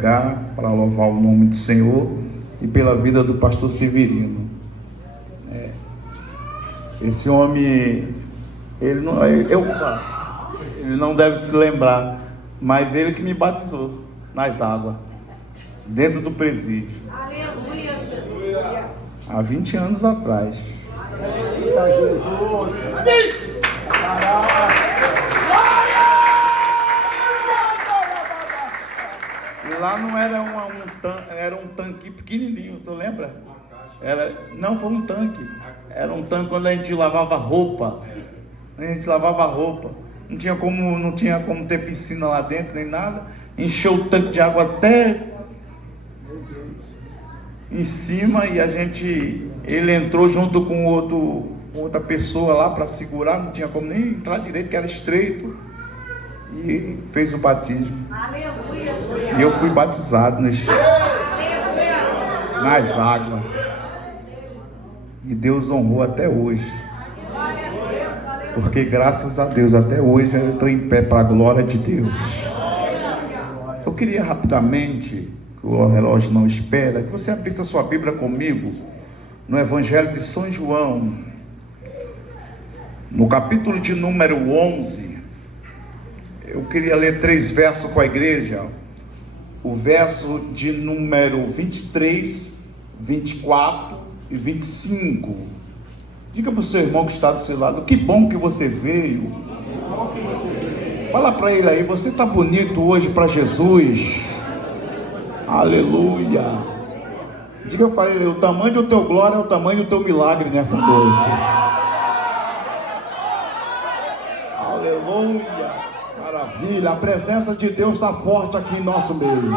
pregar, para louvar o nome do Senhor e pela vida do pastor Severino. Esse homem, ele não deve se lembrar, mas ele que me batizou nas águas, dentro do presídio. Aleluia, Jesus. Há 20 anos atrás. Eita, Jesus. E lá não era era um tanque pequenininho, você lembra? Não foi um tanque. Era um tanque quando a gente lavava roupa. Não tinha como ter piscina lá dentro, nem nada. Encheu o tanque de água até em cima e ele entrou junto com outra pessoa lá para segurar, não tinha como nem entrar direito, que era estreito, e fez o batismo. Aleluia, E eu fui batizado nas águas. E Deus honrou até hoje. Porque graças a Deus, até hoje eu estou em pé para a glória de Deus. Eu queria rapidamente, que o relógio não espera, que você abrisse a sua Bíblia comigo no Evangelho de São João, no capítulo de número 11. Eu queria ler 3 versos com a igreja. O verso de número 23, 24 e 25. Diga para o seu irmão que está do seu lado: que bom que você veio. Fala para ele aí: você está bonito hoje para Jesus. Aleluia. Diga para ele: o tamanho do teu glória é o tamanho do teu milagre nessa noite. Aleluia. Maravilha. A presença de Deus está forte aqui em nosso meio.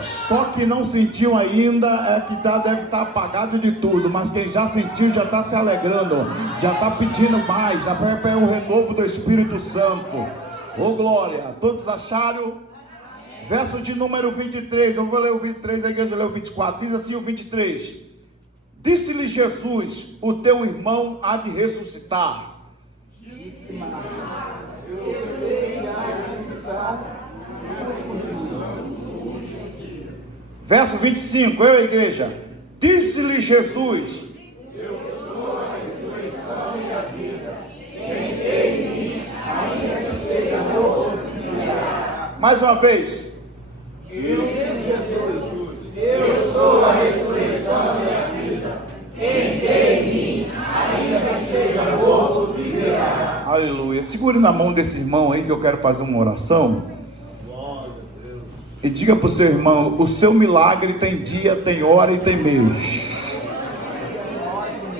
Só que não sentiu ainda deve estar apagado de tudo, mas quem já sentiu já está se alegrando, já está pedindo mais, já é o renovo do Espírito Santo. Ô glória. Todos acharam? Verso de número 23, eu vou ler o 23, a igreja lê o 24, diz assim o 23: disse-lhe Jesus: o teu irmão há de ressuscitar. Verso 25, eu, igreja. Disse-lhe Jesus: eu sou a ressurreição e a vida. Quem crê em mim, ainda que esteja morto, viverá. Mais uma vez. Disse-lhe Jesus: eu sou a ressurreição e a vida. Quem crê em mim, ainda que esteja morto, viverá. Aleluia. Segure na mão desse irmão aí que eu quero fazer uma oração. E diga para o seu irmão: o seu milagre tem dia, tem hora e tem mês.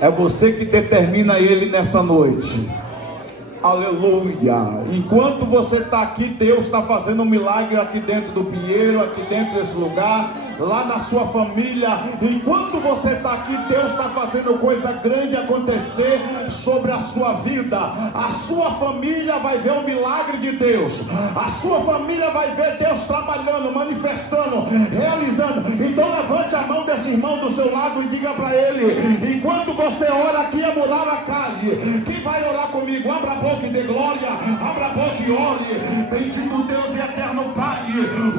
É você que determina ele nessa noite. Aleluia. Enquanto você está aqui, Deus está fazendo um milagre aqui dentro do Pinheiro, aqui dentro desse lugar, lá na sua família. Enquanto você está aqui, Deus está fazendo coisa grande acontecer sobre a sua vida. A sua família vai ver o milagre de Deus. A sua família vai ver Deus trabalhando, manifestando, realizando. Então levante a mão desse irmão do seu lado e diga para ele: enquanto você ora, aqui a muralha cai. Quem vai orar comigo? Abra a boca e dê glória. Abra a boca e ore. Bendito Deus e eterno Pai,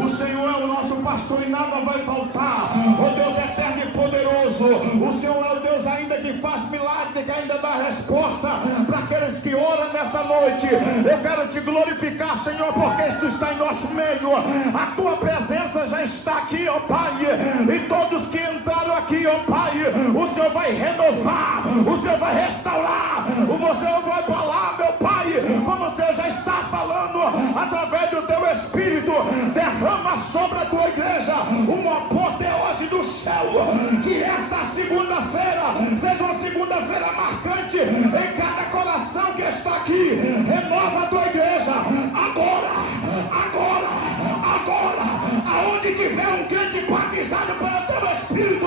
o Senhor é o nosso pastor e nada vai faltar. O Deus eterno e poderoso, o Senhor é o Deus ainda que faz milagre, que ainda dá resposta para aqueles que oram nessa noite. Eu quero te glorificar, Senhor, porque tu está em nosso meio. A tua presença já está aqui, ó Pai, e todos que entraram aqui, ó Pai, o Senhor vai renovar, o Senhor vai restaurar, o Senhor vai falar, meu Pai, como o Senhor já está falando através do teu Espírito. Derrama sobre a tua igreja uma apoteose do céu. Que essa segunda-feira seja uma segunda-feira marcante em cada coração que está aqui. Renova a tua igreja agora, agora, agora. Aonde tiver um crente batizado pelo teu Espírito,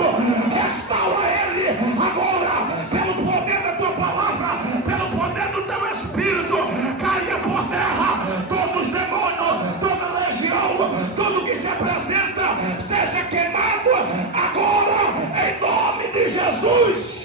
restaura ele agora, pelo poder da tua palavra, pelo poder do teu Espírito. Caia por terra todos os demônios, toda legião, tudo que se apresenta, seja queimado agora, em nome de Jesus.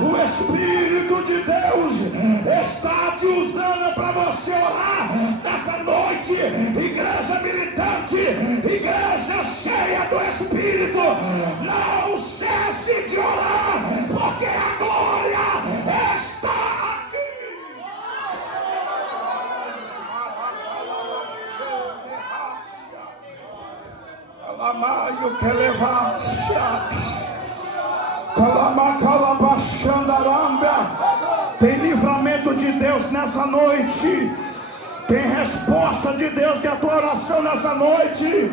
O Espírito de Deus está te usando para você orar nessa noite. Igreja militante, igreja cheia do Espírito, não cesse de orar, porque a glória está aqui. Alamaio que levancia. Tem livramento de Deus nessa noite. Tem resposta de Deus de a tua oração nessa noite.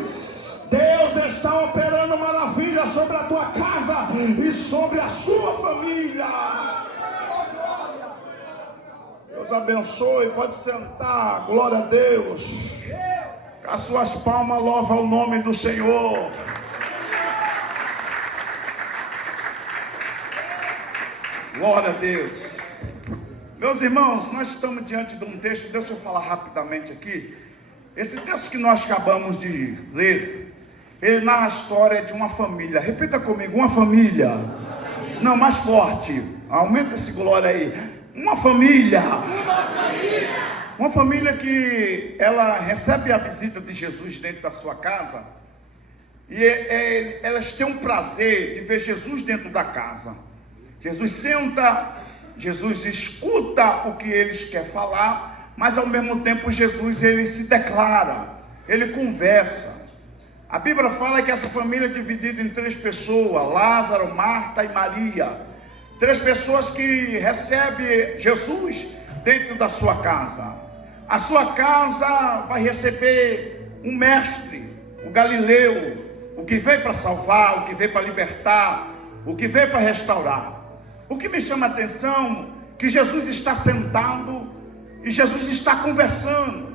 Deus está operando maravilha sobre a tua casa e sobre a sua família. Deus abençoe. Pode sentar. Glória a Deus. Com as suas palmas, louva o nome do Senhor. Glória a Deus. Meus irmãos, nós estamos diante de um texto. Deixa eu falar rapidamente aqui. Esse texto que nós acabamos de ler, ele narra a história de uma família. Repita comigo, uma família. Não, mais forte. Aumenta esse glória aí. Uma família. Uma família que ela recebe a visita de Jesus dentro da sua casa. E elas têm um prazer de ver Jesus dentro da casa. Jesus senta, Jesus escuta o que eles querem falar, mas ao mesmo tempo Jesus ele se declara, ele conversa. A Bíblia fala que essa família é dividida em 3 pessoas, Lázaro, Marta e Maria. 3 pessoas que recebem Jesus dentro da sua casa. A sua casa vai receber um mestre, o Galileu, o que veio para salvar, o que veio para libertar, o que veio para restaurar. O que me chama a atenção é que Jesus está sentado e Jesus está conversando,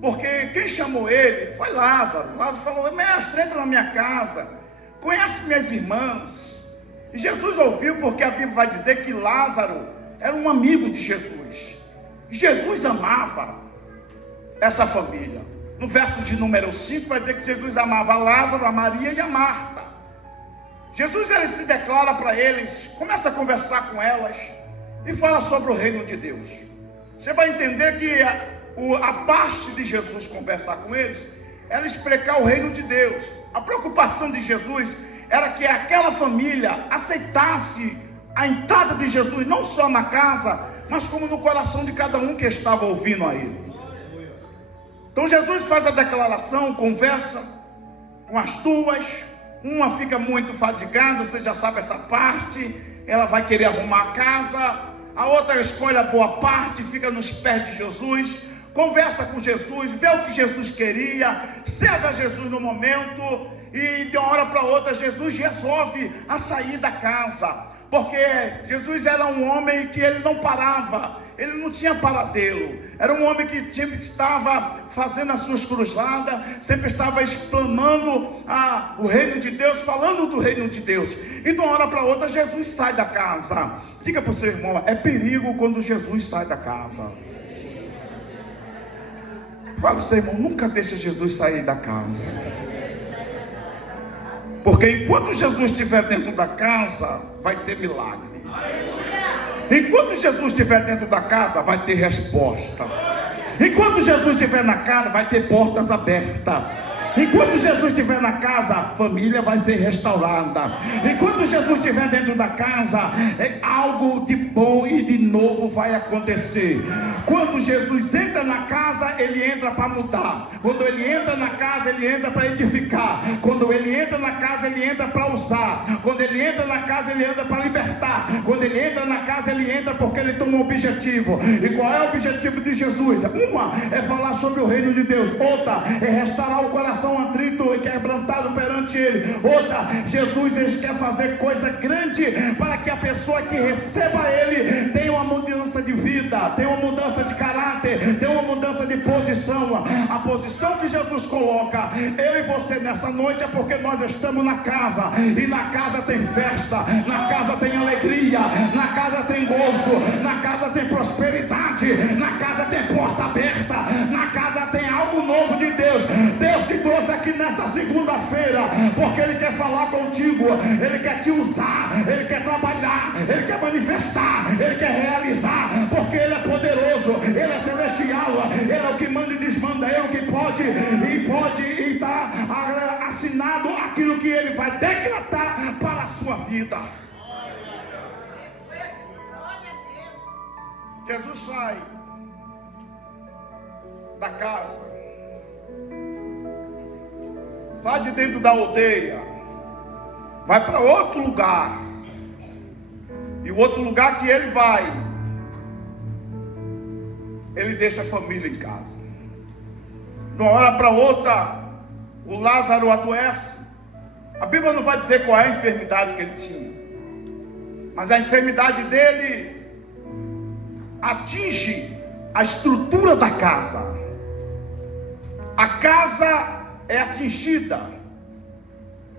porque quem chamou ele foi Lázaro. Lázaro falou: mestre, entra na minha casa, conhece minhas irmãs. E Jesus ouviu, porque a Bíblia vai dizer que Lázaro era um amigo de Jesus. Jesus amava essa família. No verso de número 5 vai dizer que Jesus amava a Lázaro, a Maria e a Marta. Jesus ele se declara para eles, começa a conversar com elas e fala sobre o reino de Deus. Você vai entender que a parte de Jesus conversar com eles era explicar o reino de Deus. A preocupação de Jesus era que aquela família aceitasse a entrada de Jesus não só na casa, mas como no coração de cada um que estava ouvindo a ele. Então Jesus faz a declaração, conversa com as duas. Uma fica muito fadigada, você já sabe essa parte, ela vai querer arrumar a casa. A outra escolhe a boa parte, fica nos pés de Jesus, conversa com Jesus, vê o que Jesus queria, serve a Jesus no momento. E de uma hora para outra Jesus resolve a sair da casa, porque Jesus era um homem que ele não parava, ele não tinha paradeiro. Era um homem que sempre estava fazendo as suas cruzadas, sempre estava explanando o reino de Deus, falando do reino de Deus. E de uma hora para outra Jesus sai da casa. Diga para o seu irmão: é perigo quando Jesus sai da casa. Fala para o seu irmão: nunca deixe Jesus sair da casa. Porque enquanto Jesus estiver dentro da casa, vai ter milagre. Enquanto Jesus estiver dentro da casa, vai ter resposta. Enquanto Jesus estiver na casa, vai ter portas abertas. Enquanto Jesus estiver na casa, a família vai ser restaurada. Enquanto Jesus estiver dentro da casa, algo de bom e de novo vai acontecer. Quando Jesus entra na casa, ele entra para mudar. Quando ele entra na casa, ele entra para edificar. Quando ele entra na casa, ele entra para usar. Quando ele entra na casa, ele entra para libertar. Quando ele entra na casa, ele entra porque ele toma um objetivo. E qual é o objetivo de Jesus? Uma é falar sobre o reino de Deus. Outra é restaurar o coração atrito e quebrantado perante ele. Outra, Jesus ele quer fazer coisa grande para que a pessoa que receba ele tenha uma mudança de vida, tenha uma mudança de caráter, tenha uma mudança de posição. A posição que Jesus coloca eu e você nessa noite é porque nós estamos na casa, e na casa tem festa, na casa tem alegria, na casa tem gozo, na casa tem prosperidade, na casa tem porta aberta, na casa tem algo novo de Deus. Deus te trouxe aqui nessa segunda-feira porque Ele quer falar contigo, Ele quer te usar, Ele quer trabalhar, Ele quer manifestar, Ele quer realizar, porque Ele é poderoso, Ele é celestial, Ele é o que manda e desmanda, Ele é o que pode e está assinado aquilo que Ele vai decretar para a sua vida. Jesus sai da casa, sai de dentro da aldeia, vai para outro lugar, e o outro lugar que ele vai, ele deixa a família em casa. De uma hora para outra, o Lázaro adoece. A Bíblia não vai dizer qual é a enfermidade que ele tinha, mas a enfermidade dele atinge a estrutura da casa. A casa é atingida.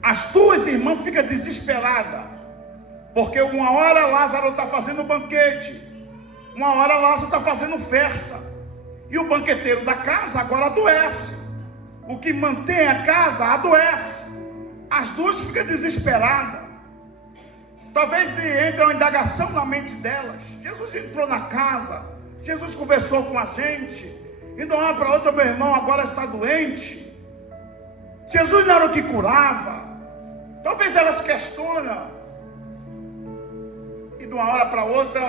As duas irmãs ficam desesperadas, porque uma hora Lázaro está fazendo banquete, uma hora Lázaro está fazendo festa, e o banqueteiro da casa agora adoece. O que mantém a casa adoece. As duas ficam desesperadas. Talvez entre uma indagação na mente delas. Jesus entrou na casa, Jesus conversou com a gente, e de uma hora para outra, meu irmão agora está doente. Jesus não era o que curava. Talvez elas questionam. E de uma hora para outra,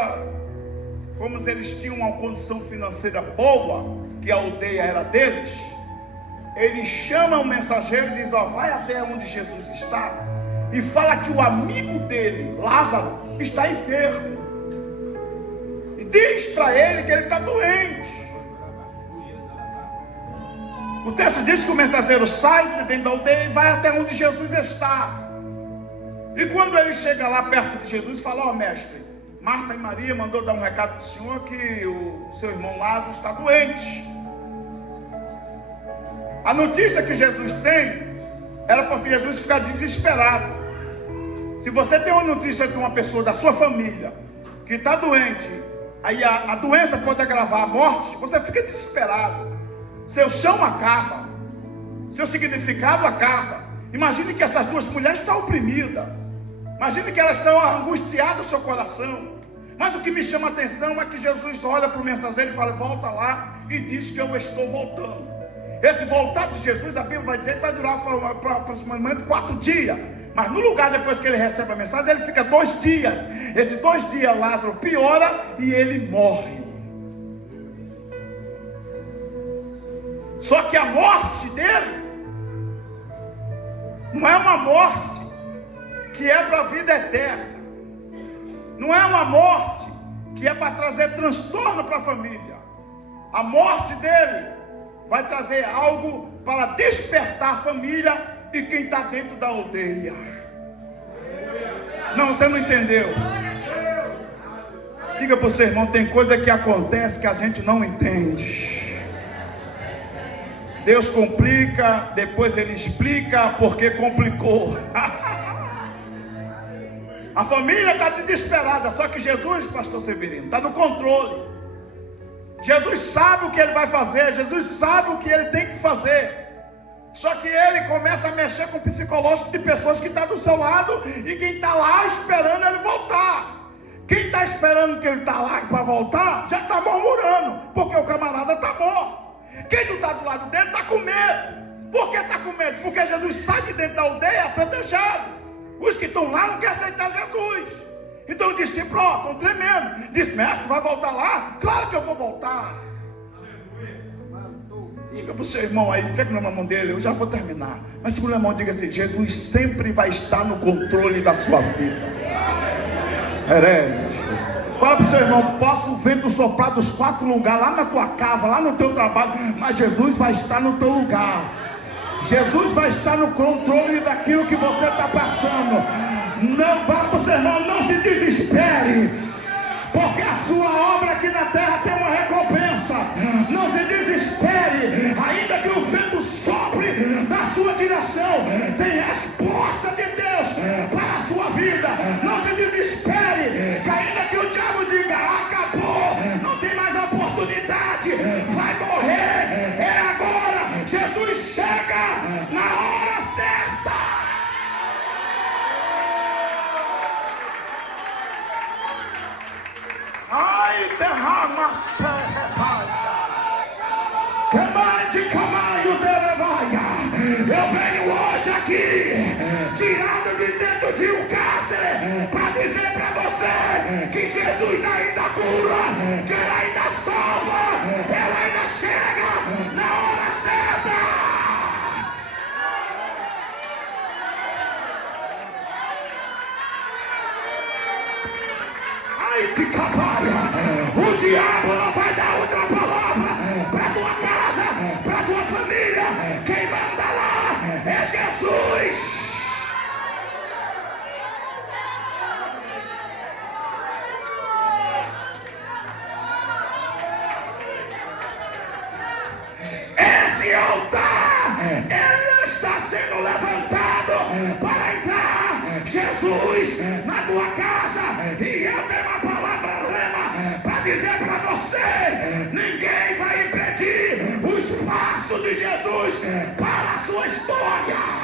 como eles tinham uma condição financeira boa, que a aldeia era deles, ele chama o mensageiro e diz: ó, vai até onde Jesus está e fala que o amigo dele, Lázaro, está enfermo, e diz para ele que ele está doente. O texto diz que o mensageiro sai de dentro da aldeia e vai até onde Jesus está. E quando ele chega lá perto de Jesus, fala: ó, mestre, Marta e Maria mandou dar um recado para o senhor que o seu irmão Lázaro está doente. A notícia que Jesus tem era para Jesus ficar desesperado. Se você tem uma notícia de uma pessoa da sua família que está doente, aí a doença pode agravar a morte, você fica desesperado. Seu chão acaba, seu significado acaba. Imagine que essas duas mulheres estão oprimidas, imagine que elas estão angustiadas no seu coração. Mas o que me chama a atenção é que Jesus olha para o mensageiro e fala: volta lá e diz que eu estou voltando. Esse voltar de Jesus, a Bíblia vai dizer que vai durar para aproximadamente 4 dias. Mas no lugar, depois que ele recebe a mensagem, ele fica 2 dias. Esses 2 dias Lázaro piora e ele morre. Só que a morte dele não é uma morte que é para a vida eterna. Não é uma morte que é para trazer transtorno para a família. A morte dele vai trazer algo para despertar a família e quem está dentro da aldeia. Não, você não entendeu. Diga para o seu irmão: tem coisa que acontece que a gente não entende. Deus complica, depois Ele explica porque complicou. A família está desesperada, só que Jesus, pastor Severino, está no controle. Jesus sabe o que Ele vai fazer, Jesus sabe o que Ele tem que fazer. Só que Ele começa a mexer com o psicológico de pessoas que estão do seu lado e quem está lá esperando Ele voltar. Quem está esperando que Ele está lá para voltar, já está murmurando, porque o camarada está morto. Quem não está do lado dele está com medo. Por que está com medo? Porque Jesus sai de dentro da aldeia apedrejado. Os que estão lá não querem aceitar Jesus. Então os discípulos estão tremendo. Diz: mestre, vai voltar lá? Claro que eu vou voltar. Diga para o seu irmão aí, pega na mão dele, eu já vou terminar. Mas segura a mão e diga assim: Jesus sempre vai estar no controle da sua vida. Herege. Fala para o seu irmão: posso o vento soprar dos 4 lugares, lá na tua casa, lá no teu trabalho, mas Jesus vai estar no teu lugar. Jesus vai estar no controle daquilo que você está passando. Não, fala para o seu irmão: não se desespere, porque a sua obra aqui na terra tem uma recompensa. Não se desespere, ainda que o vento sopre na sua direção, tem resposta de Deus para a sua vida. Não se desespere, que ainda que o diabo diga: acabou, não tem mais oportunidade, vai morrer, é agora. Jesus chega Jesus ainda cura, que Ele ainda salva, Ele ainda chega na hora certa. Ai, que cabalha! O diabo não vai dar outra palavra para tua casa, para tua família. Quem manda lá é Jesus. Esse altar, ele está sendo levantado para entrar Jesus na tua casa. E eu tenho uma palavra rema para dizer para você: ninguém vai impedir o espaço de Jesus para a sua história.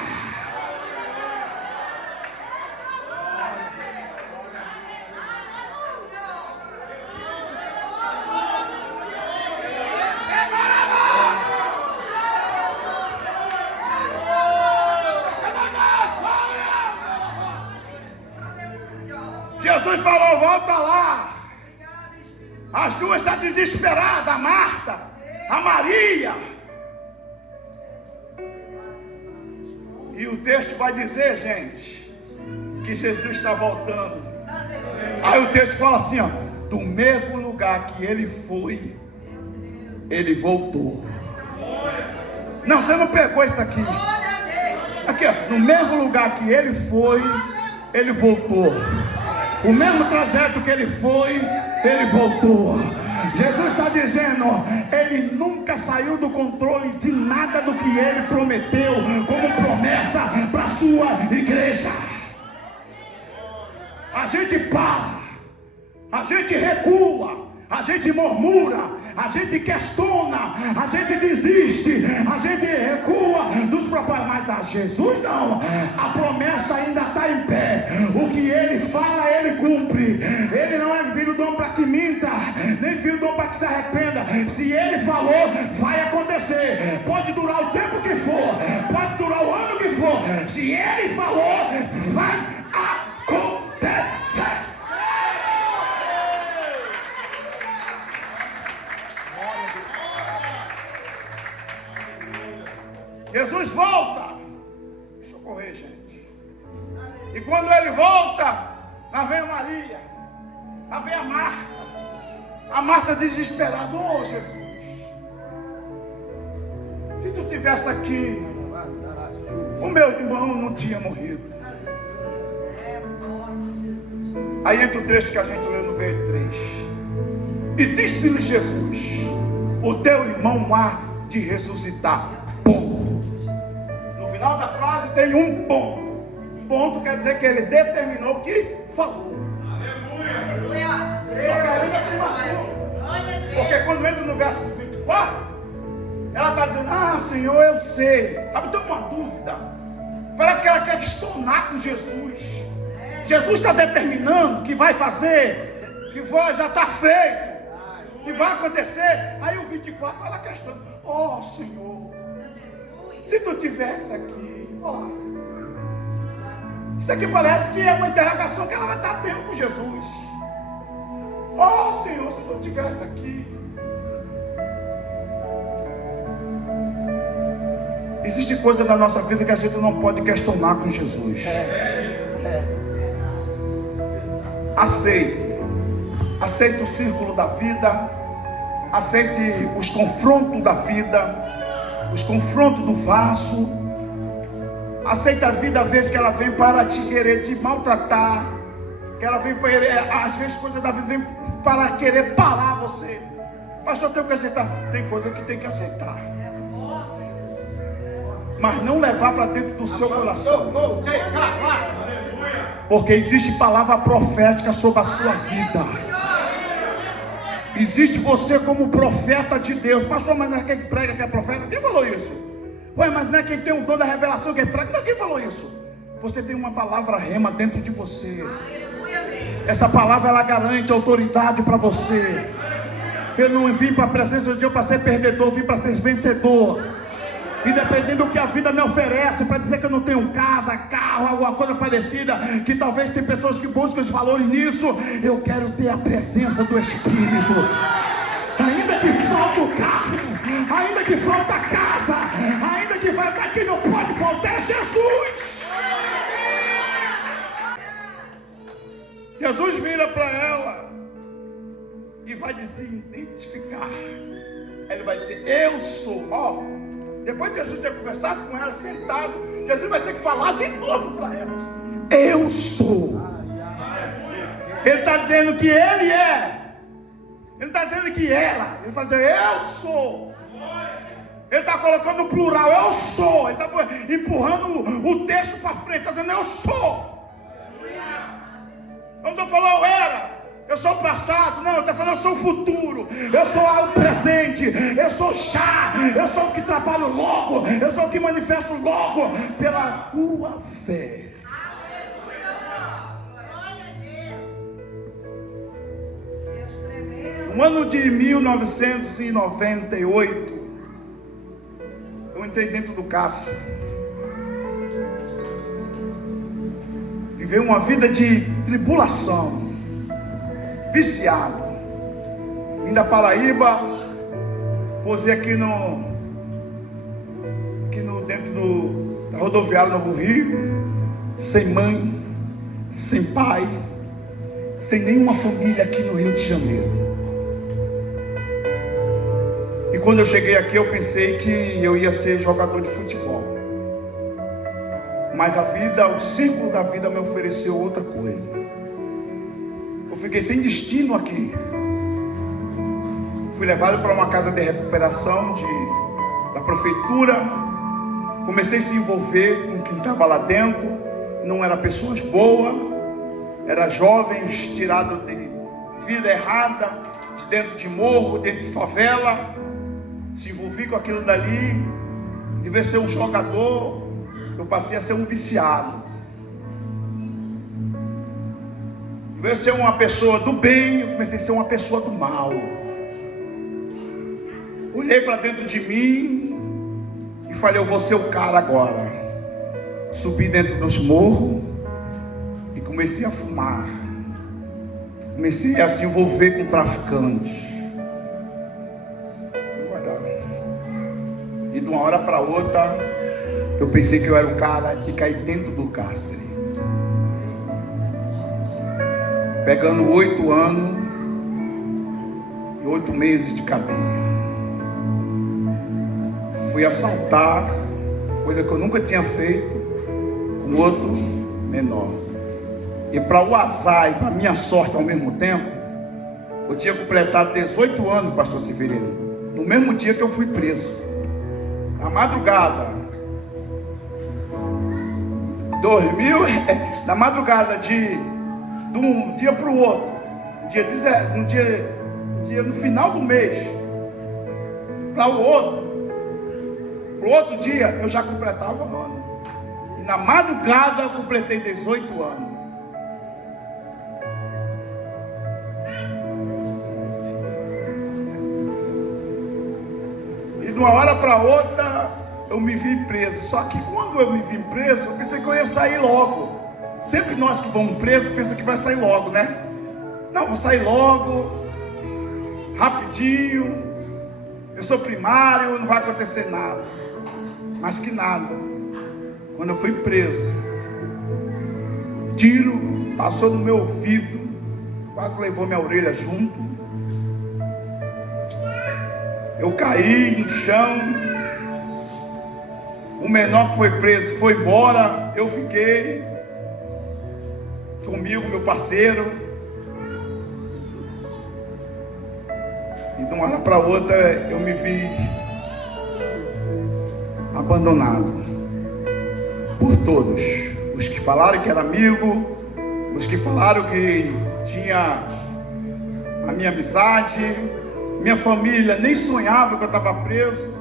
Jesus falou: volta lá. As duas estão desesperadas, a Marta, a Maria. E o texto vai dizer, gente, que Jesus está voltando. Aí o texto fala assim, ó: do mesmo lugar que ele foi, ele voltou. Não, você não pegou isso aqui. Aqui, ó, no mesmo lugar que ele foi, ele voltou. O mesmo trajeto que ele foi, ele voltou. Jesus está dizendo, ele nunca saiu do controle de nada do que ele prometeu como promessa para a sua igreja. A gente para, a gente recua, a gente murmura, a gente questiona, a gente desiste, a gente recua dos propósitos, mas a Jesus não. A promessa ainda está em pé. O que ele fala, ele cumpre. Ele não é filho do homem para que minta, nem filho do homem para que se arrependa. Se ele falou, vai acontecer. Pode durar o tempo que for, pode durar o ano que for. Se ele falou, vai acontecer. Jesus volta. Deixa eu correr, gente. E quando ele volta, lá vem a Maria, lá vem a Marta. A Marta desesperada: oh Jesus, se tu tivesse aqui, o meu irmão não tinha morrido. Aí entra o trecho que a gente leu no verso 3. E disse-lhe Jesus: o teu irmão há de ressuscitar. Ponto. No final da frase tem um ponto. Ponto quer dizer que ele determinou o que falou. Aleluia. Só que ainda tem mais ponto. Porque quando entra no verso 24, ela está dizendo: ah, Senhor, eu sei. Sabe, tem uma dúvida. Parece que ela quer questionar com Jesus. Jesus está determinando que vai fazer, que já está feito, que vai acontecer. Aí o 24 ela questiona: oh Senhor, se tu tivesse aqui, ó. Isso aqui parece que é uma interrogação que ela vai estar tendo com Jesus. Oh Senhor, se tu tivesse aqui. Existe coisa na nossa vida que a gente não pode questionar com Jesus. Aceite. Aceite o círculo da vida. Aceite os confrontos da vida, os confrontos do vaso. Aceite a vida às vezes que ela vem para te querer te maltratar, que ela vem para querer, às vezes coisas da vida vem para querer parar você. Pastor, tem que aceitar. Tem coisa que tem que aceitar, mas não levar para dentro do seu coração. Porque existe palavra profética sobre a sua vida. Existe você como profeta de Deus. Pastor, mas não é quem prega que é profeta? Quem falou isso? Ué, mas não é quem tem o dom da revelação que prega? Não, quem falou isso? Você tem uma palavra rema dentro de você. Essa palavra ela garante autoridade para você. Eu não vim para a presença de Deus para ser perdedor, eu vim para ser vencedor. independente do que a vida me oferece, para dizer que eu não tenho casa, carro, alguma coisa parecida, que talvez tem pessoas que buscam os valores nisso. Eu quero ter a presença do Espírito. Ainda que falte o carro, ainda que falta a casa, ainda que falta, quem não pode faltar é Jesus. Jesus vira para ela e vai dizer, identificar. Ele vai dizer, eu sou. Ó, depois de Jesus ter conversado com ela, sentado, Jesus vai ter que falar de novo para ela. Eu sou. Ele está dizendo que ele é. Ele está dizendo que ela. Ele vai dizer, eu sou. Ele está colocando o plural, eu sou. Ele está empurrando o texto para frente, está dizendo, eu sou. Eu não estou falando, eu era. Eu sou o passado, não, eu estou falando, eu sou o futuro, eu sou o presente, eu sou já, eu sou o que trabalho logo, eu sou o que manifesto logo, pela tua fé. No ano de 1998, eu entrei dentro do CAC. Vivei uma vida de tribulação, viciado. Vim da Paraíba, posei aqui dentro da rodoviária Novo Rio, sem mãe, sem pai, sem nenhuma família aqui no Rio de Janeiro. E quando eu cheguei aqui, eu pensei que eu ia ser jogador de futebol. Mas a vida, o círculo da vida me ofereceu outra coisa. Eu fiquei sem destino aqui. Fui levado para uma casa de recuperação da prefeitura. Comecei a se envolver com quem estava lá dentro. Não eram pessoas boas. Eram jovens tirados de vida errada, de dentro de morro, dentro de favela. Se envolvi com aquilo dali. De vez ser um jogador, eu passei a ser um viciado. Em vez de ser uma pessoa do bem, eu comecei a ser uma pessoa do mal. Olhei para dentro de mim e falei, eu vou ser o cara agora. Subi dentro dos morros e comecei a fumar. Comecei a se envolver com traficantes. E de uma hora para outra, eu pensei que eu era o cara e caí dentro do cárcere. Pegando 8 anos e 8 meses de cadeia. Fui assaltar, coisa que eu nunca tinha feito, com outro menor. E para o azar e para a minha sorte ao mesmo tempo, eu tinha completado 18 anos, pastor Severino, no mesmo dia que eu fui preso. Na madrugada, na madrugada de um dia para o outro, no final do mês, para o outro dia, eu já completava um ano. E na madrugada eu completei 18 anos. E de uma hora para outra, eu me vi preso. Só que quando eu me vi preso, eu pensei que eu ia sair logo. Sempre nós que vamos presos pensam que vai sair logo, né? Não, vou sair logo, rapidinho. Eu sou primário, não vai acontecer nada. Mas que nada. Quando eu fui preso, tiro passou no meu ouvido, quase levou minha orelha junto. Eu caí no chão. O menor que foi preso foi embora. Eu fiquei comigo, meu parceiro. E de uma hora para outra eu me vi abandonado por todos. Os que falaram que era amigo, os que falaram que tinha a minha amizade. Minha família nem sonhava que eu estava preso,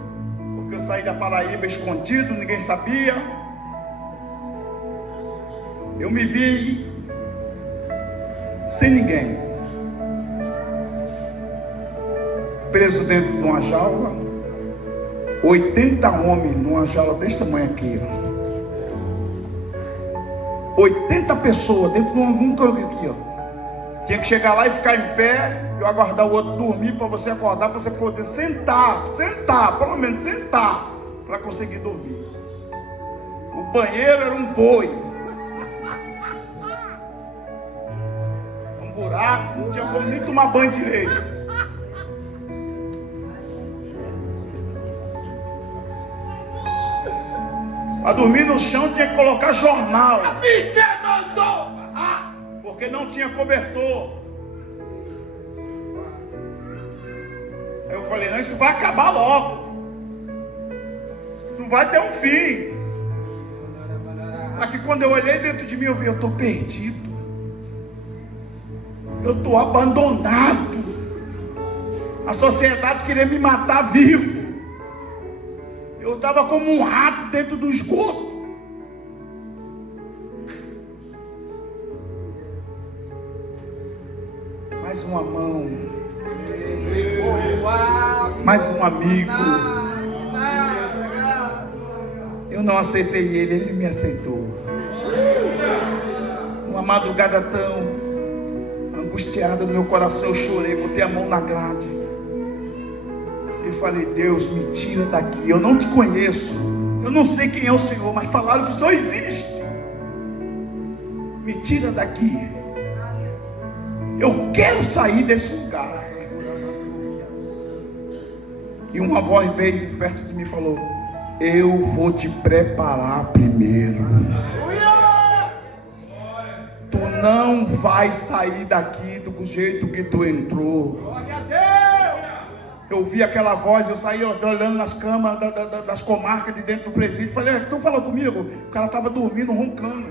porque eu saí da Paraíba escondido, ninguém sabia. Eu me vi sem ninguém, preso dentro de uma jaula, 80 homens numa jaula desse tamanho aqui, ó. 80 pessoas dentro de um coloquei aqui, ó. Tinha que chegar lá e ficar em pé, eu aguardar o outro dormir para você acordar, para você poder sentar, pelo menos sentar, para conseguir dormir. O banheiro era um boi, um buraco, não tinha como nem tomar banho direito. Para dormir no chão tinha que colocar jornal, porque não tinha cobertor. Aí eu falei, não, isso vai acabar logo, isso vai ter um fim. Só que quando eu olhei dentro de mim, eu vi, eu estou perdido, eu estou abandonado, a sociedade queria me matar vivo. Eu estava como um rato dentro do esgoto. Mais uma mão, mais um amigo. Eu não aceitei ele, ele me aceitou. Uma madrugada tão angustiada no meu coração, eu chorei, botei a mão na grade e falei, Deus, me tira daqui, eu não te conheço, eu não sei quem é o Senhor, mas falaram que o Senhor existe. Me tira daqui, eu quero sair desse lugar. E uma voz veio de perto de mim e falou, eu vou te preparar primeiro. Tu não vai sair daqui do jeito que tu entrou. Eu vi aquela voz, eu saí olhando nas camas das comarcas de dentro do presídio. Falei, tu falou comigo? O cara estava dormindo, roncando.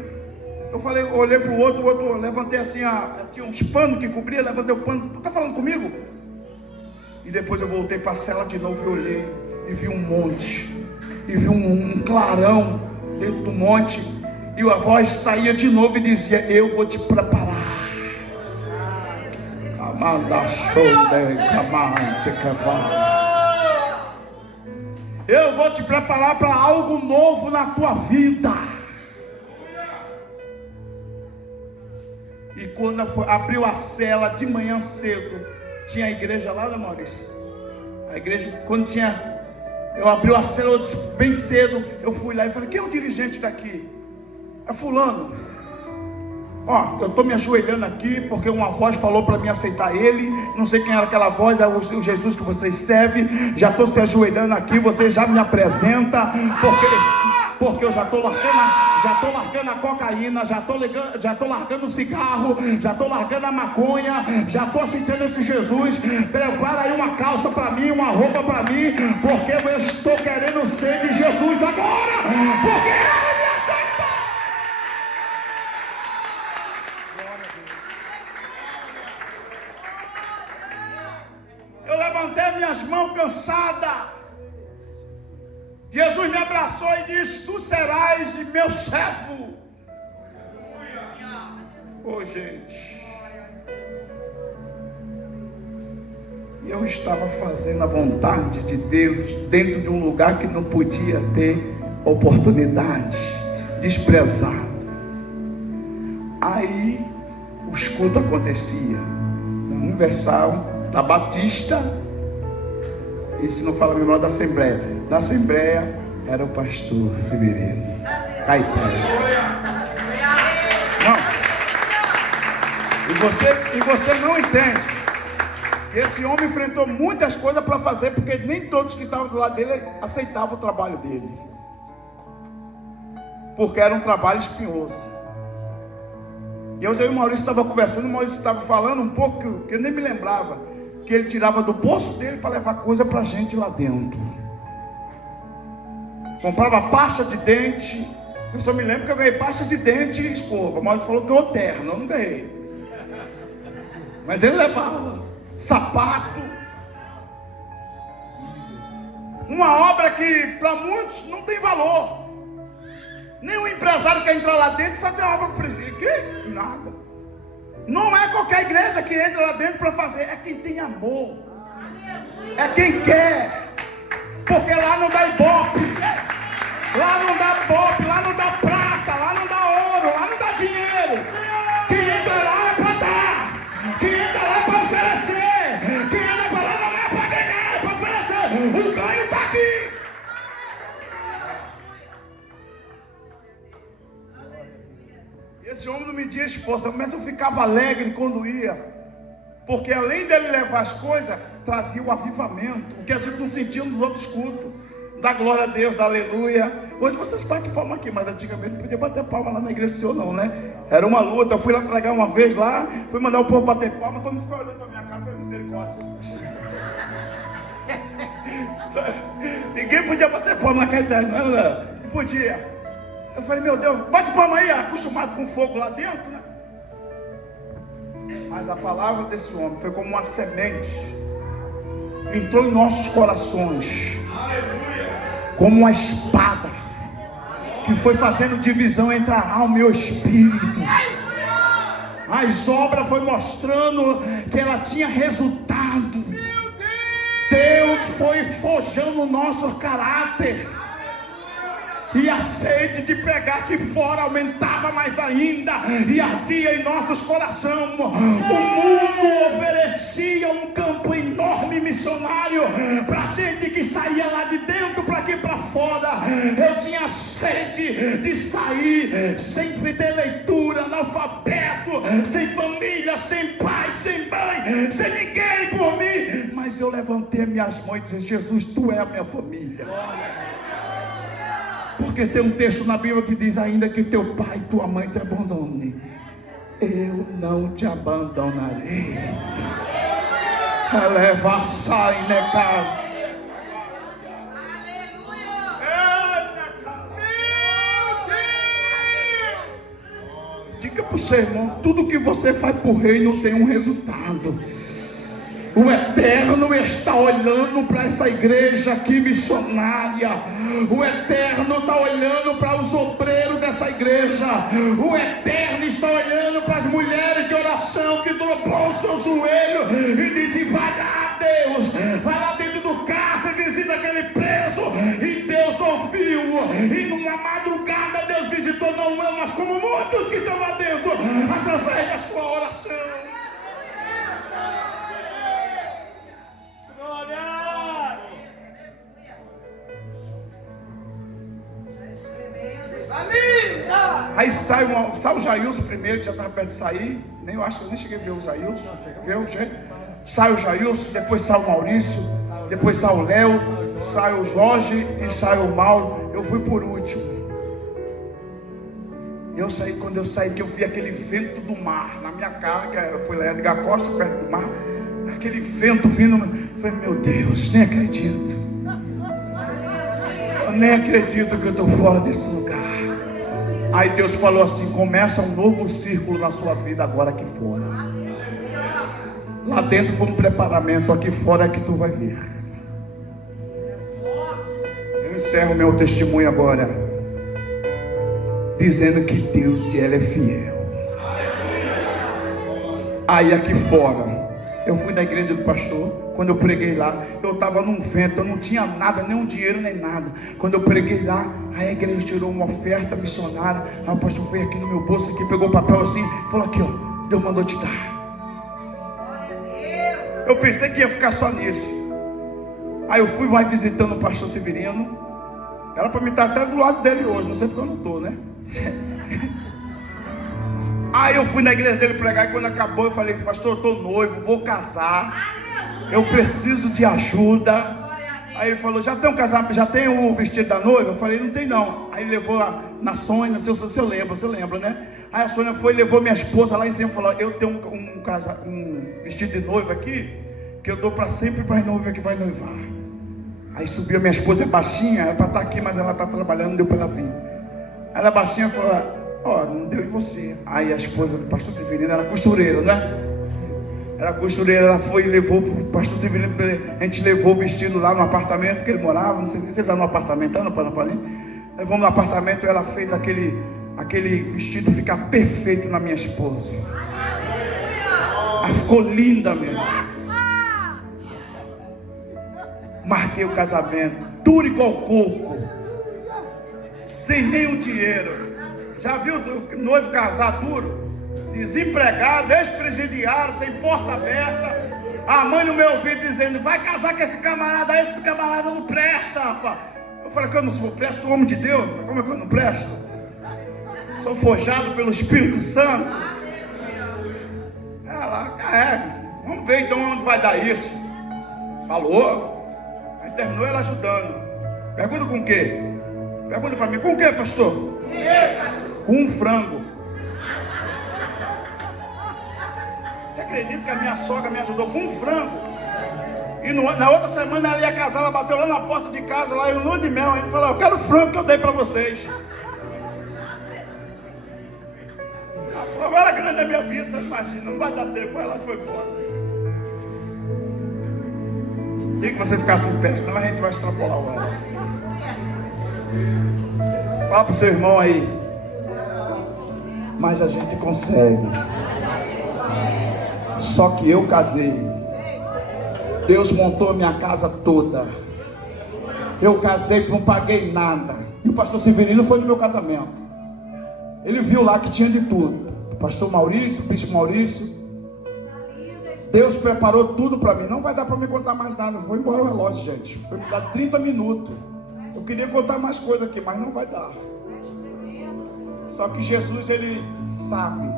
Eu falei, olhei para o outro, levantei assim, tinha uns panos que cobria, levantei o pano. Tu está falando comigo? E depois eu voltei para a cela de novo e olhei, e vi um monte, e vi um clarão dentro do monte, e a voz saía de novo e dizia, eu vou te preparar. Eu vou te preparar para algo novo na tua vida. E quando abriu a cela de manhã cedo, tinha a igreja lá, né, Maurício? A igreja, quando eu abri a cela bem cedo, eu fui lá e falei, quem é o dirigente daqui? É fulano. Ó, eu estou me ajoelhando aqui porque uma voz falou para mim aceitar ele. Não sei quem era aquela voz, é o Jesus que vocês servem. Já estou se ajoelhando aqui, você já me apresenta, porque eu já estou largando a cocaína, já estou largando o cigarro, já estou largando a maconha, já estou aceitando esse Jesus. Prepara aí uma calça para mim, uma roupa para mim, porque eu estou querendo ser de Jesus agora, porque ele me aceita. Eu levantei minhas mãos cansada. Jesus me abraçou e disse, tu serás meu servo. Oh, gente, eu estava fazendo a vontade de Deus dentro de um lugar que não podia ter oportunidade, desprezado. Aí os cultos aconteciam na Universal, da Batista, e se não fala a memória da Assembleia. Da Assembleia era o pastor Severino Caetano. Não. E você não entende que esse homem enfrentou muitas coisas para fazer, porque nem todos que estavam do lado dele aceitavam o trabalho dele, porque era um trabalho espinhoso. E eu e o Maurício estava conversando, o Maurício estava falando um pouco que eu nem me lembrava, que ele tirava do bolso dele para levar coisa para a gente lá dentro. Comprava pasta de dente. Eu só me lembro que eu ganhei pasta de dente e escova. O Maurício falou que ganhou terno, eu não ganhei. Mas ele levava sapato. Uma obra que para muitos não tem valor. Nem o empresário quer entrar lá dentro e fazer a obra para ele. Que? Nada. Não é qualquer igreja que entra lá dentro para fazer. É quem tem amor. É quem quer. Porque lá não dá ibope, lá não dá ibope, lá não dá prata, lá não dá ouro, lá não dá dinheiro. Quem entra lá é para dar, quem entra lá é para oferecer, quem entra para lá não é para ganhar, é para oferecer. O ganho está aqui. Esse homem não media esforço, mas eu ficava alegre quando ia. Porque além dele levar as coisas, trazia o avivamento, o que a gente não sentia nos outros cultos. Da glória a Deus, da aleluia. Hoje vocês batem palma aqui, mas antigamente não podia bater palma lá na igreja do Senhor não, né? Era uma luta. Eu fui lá pregar uma vez lá, fui mandar o povo bater palma, todo mundo ficou olhando pra minha cara, foi misericórdia. Ninguém podia bater palma na caetana, não podia. Eu falei, meu Deus, bate palma aí, acostumado com fogo lá dentro, né? Mas a palavra desse homem foi como uma semente, entrou em nossos corações, como uma espada, que foi fazendo divisão entre a alma e o espírito. As obras foi mostrando que ela tinha resultado. Deus foi forjando o nosso caráter. E a sede de pegar aqui fora aumentava mais ainda, e ardia em nossos corações. O mundo oferecia um campo enorme missionário para gente que saía lá de dentro para aqui para fora. Eu tinha sede de sair sem ter leitura, analfabeto, sem família, sem pai, sem mãe, sem ninguém por mim. Mas eu levantei minhas mãos e disse: Jesus, tu é a minha família. Porque tem um texto na Bíblia que diz: ainda que teu pai e tua mãe te abandone, eu não te abandonarei. Eleva, sai, negar. Diga para o seu irmão: tudo que você faz por reino tem um resultado. O Eterno está olhando para essa igreja aqui missionária. O Eterno está olhando para os obreiros dessa igreja. O Eterno está olhando para as mulheres de oração que dobrou o seu joelho e dizem: vai lá, Deus, vai lá dentro do cárcere, visita aquele preso. E Deus ouviu, e numa madrugada Deus visitou não eu, mas como muitos que estão lá dentro, através da sua oração. Aí sai o Jailson primeiro, que já estava perto de sair. Eu acho que eu nem cheguei a ver o Jailson. Sai o Jailson, depois sai o Maurício, depois sai o Léo, sai o Jorge e sai o Mauro. Eu fui por último. Quando eu saí, que eu vi aquele vento do mar na minha cara, que eu fui lá em Edgar Costa, perto do mar. Aquele vento vindo. Eu falei: meu Deus, nem acredito. Eu nem acredito que eu estou fora desse lugar. Aí Deus falou assim: começa um novo círculo na sua vida agora aqui fora. Lá dentro foi um preparamento, aqui fora é que tu vai ver. Eu encerro meu testemunho agora, dizendo que Deus e Ele é fiel. Aí aqui fora, eu fui na igreja do pastor. Quando eu preguei lá, eu estava num vento, eu não tinha nada, nem um dinheiro, nem nada. Quando eu preguei lá, a igreja tirou uma oferta missionária. Aí o pastor veio aqui no meu bolso, aqui, pegou o papel assim, falou: aqui ó, Deus mandou te dar. Eu pensei que ia ficar só nisso. Aí eu fui mais visitando o pastor Severino. Era para me estar até do lado dele hoje, não sei porque eu não estou, né? Aí eu fui na igreja dele pregar, e quando acabou eu falei: pastor, eu estou noivo, vou casar, eu preciso de ajuda. Aí ele falou: já tem um casamento, já tem o vestido da noiva? Eu falei: não tem não. Aí ele levou na Sônia, você lembra, né? Aí a Sônia foi e levou minha esposa lá em cima e falou: eu tenho um vestido de noiva aqui, que eu dou para sempre para as noivas que vai noivar. Aí subiu, a minha esposa é baixinha, era para estar aqui, mas ela está trabalhando, não deu para ela vir. Ela é baixinha e falou: ó, não deu em você. Aí a esposa do pastor Severino era costureira, né? Era costureira, ela foi e levou para o pastor Severino. A gente levou o vestido lá no apartamento que ele morava. Não sei se ele está no apartamento, não. Levamos no apartamento e ela fez aquele vestido ficar perfeito na minha esposa. Ela ficou linda mesmo. Marquei o casamento. duro igual coco, sem nenhum dinheiro. Já viu o noivo casar duro? Desempregado, ex-presidiário, sem porta aberta. A mãe no meu ouvido dizendo: vai casar com esse camarada não presta, rapaz. Eu falei que eu não sou presto, homem de Deus. Como é que eu não presto? Sou forjado pelo Espírito Santo. Vamos ver então onde vai dar isso. Falou. Aí terminou ela ajudando. Pergunta com o quê? Pergunta para mim, com o quê, pastor? Com um frango. Você acredita que a minha sogra me ajudou com um frango? E na outra semana ela ia casar, ela bateu lá na porta de casa, lá em lua de mel, a gente falou: eu quero o frango que eu dei para vocês. A prova era grande da minha vida, você imagina, não vai dar tempo, ela foi embora. Tinha que você ficasse em pé, senão a gente vai extrapolar o ano. Fala pro seu irmão aí. Mas a gente consegue. Só que eu casei. Deus montou a minha casa toda. Eu casei, não paguei nada. E o pastor Severino foi no meu casamento. Ele viu lá que tinha de tudo. O pastor Maurício, o bispo Maurício. Deus preparou tudo para mim. Não vai dar para me contar mais nada. Vou embora o relógio, gente. Foi me dar 30 minutos. Eu queria contar mais coisa aqui, mas não vai dar. Só que Jesus, ele sabe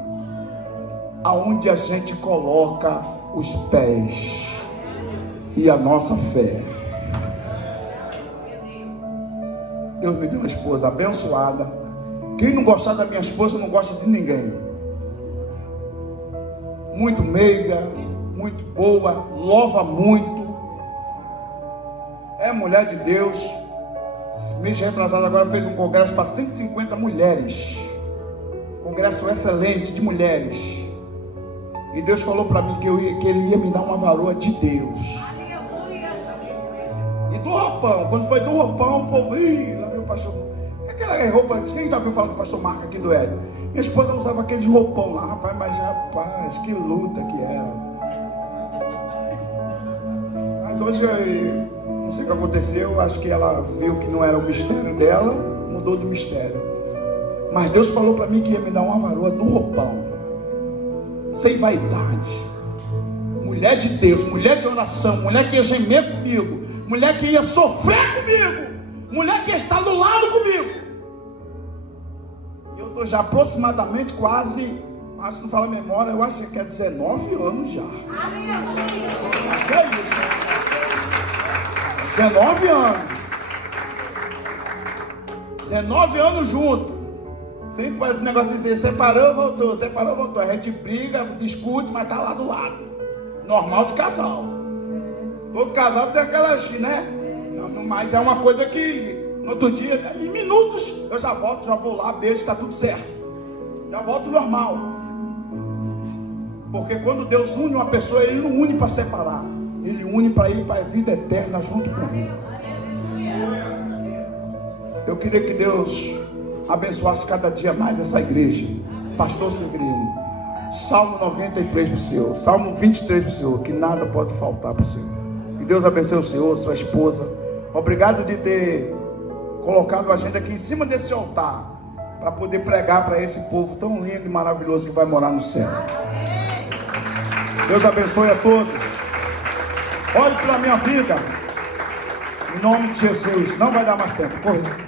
aonde a gente coloca os pés e a nossa fé. Deus me deu uma esposa abençoada. Quem não gostar da minha esposa não gosta de ninguém. Muito meiga, muito boa, louva muito, é mulher de Deus. Mês retrasado agora fez um congresso para 150 mulheres, congresso excelente de mulheres. E Deus falou para mim que Ele ia me dar uma varoa de Deus. E do roupão, quando foi do roupão, o povo, lá veio o pastor. Aquela roupa, quem já viu falar do pastor Marco aqui do Éden? Minha esposa usava aqueles roupão lá, rapaz, que luta que era. Mas hoje, não sei o que aconteceu, acho que ela viu que não era o mistério dela, mudou de mistério. Mas Deus falou para mim que ia me dar uma varoa do roupão, sem vaidade, mulher de Deus, mulher de oração, mulher que ia gemer comigo, mulher que ia sofrer comigo, mulher que ia estar do lado comigo. E eu estou já aproximadamente quase, mas se não falar memória, eu acho que é 19 anos já. Que é isso? 19 anos. 19 anos junto. Sempre faz esse negócio de dizer, separou, voltou, separou, voltou. A gente briga, discute, mas está lá do lado. Normal de casal. Todo casal tem aquelas, né? Mas é uma coisa que no outro dia, em minutos, eu já volto, já vou lá, beijo, está tudo certo. Já volto normal. Porque quando Deus une uma pessoa, Ele não une para separar. Ele une para ir para a vida eterna junto comigo. Eu queria que Deus abençoasse cada dia mais essa igreja. Pastor Severino, Salmo 93 para o Senhor, Salmo 23 para o Senhor, que nada pode faltar para o Senhor. Que Deus abençoe o Senhor, sua esposa. Obrigado de ter colocado a gente aqui em cima desse altar, para poder pregar para esse povo tão lindo e maravilhoso que vai morar no céu. Deus abençoe a todos. Olhe pela minha vida. Em nome de Jesus. Não vai dar mais tempo. Corre.